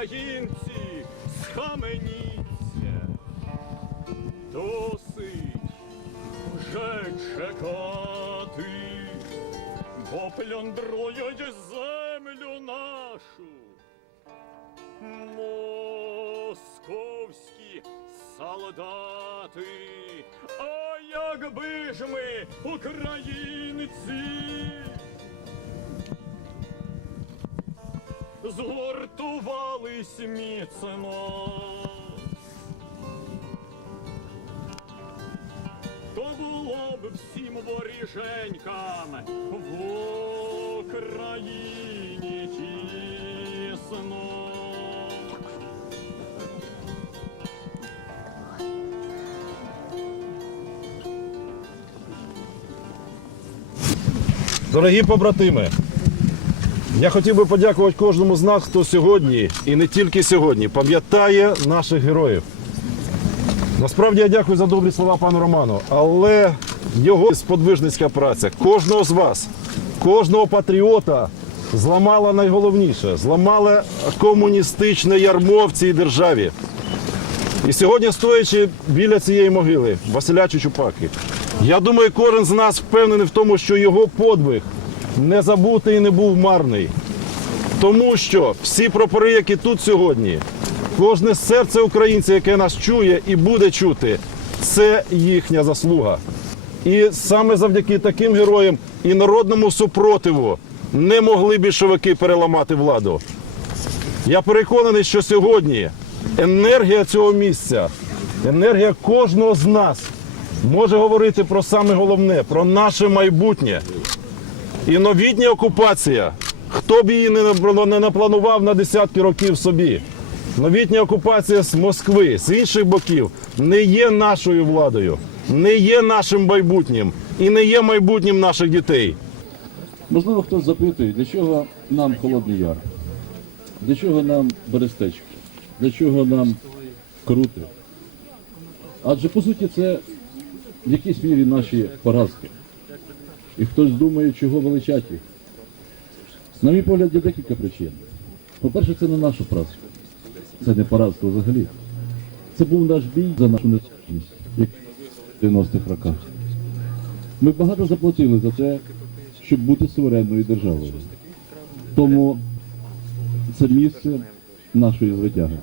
Українці, схаменіться. Досить вже чекати, бо плюндрують землю нашу. Московські солдати, а якби ж ми, українці, згуртувались міцно. То було б всім воріженькам в Україні тісно. Дорогі побратими, я хотів би подякувати кожному з нас, хто сьогодні і не тільки сьогодні пам'ятає наших героїв. Насправді я дякую за добрі слова пану Роману, але його сподвижницька праця кожного з вас, кожного патріота зламала найголовніше зламала комуністичне ярмо в цій державі. І сьогодні, стоячи біля цієї могили Василя Чучупаки, я думаю, кожен з нас впевнений в тому, що його подвиг не забутий не був марний. Тому що всі прапори, які тут сьогодні, кожне серце українця, яке нас чує і буде чути, це їхня заслуга. І саме завдяки таким героям і народному супротиву не могли більшовики переламати владу. Я переконаний, що сьогодні енергія цього місця, енергія кожного з нас може говорити про саме головне, про наше майбутнє. І новітня окупація, хто б її не напланував на десятки років собі. Новітня окупація з Москви, з інших боків, не є нашою владою, не є нашим майбутнім і не є майбутнім наших дітей. Можливо, хтось запитує, для чого нам Холодний Яр? Для чого нам Берестечко? Для чого нам Крути? Адже по суті це в якійсь мірі наші поразки. І хтось думає, чого величать їх. На мій погляд, є декілька причин. По-перше, це не наша поразка. Це не поразка взагалі. Це був наш бій за нашу незалежність, як в 90-х роках. Ми багато заплатили за те, щоб бути суверенною державою. Тому це місце нашої звитяги.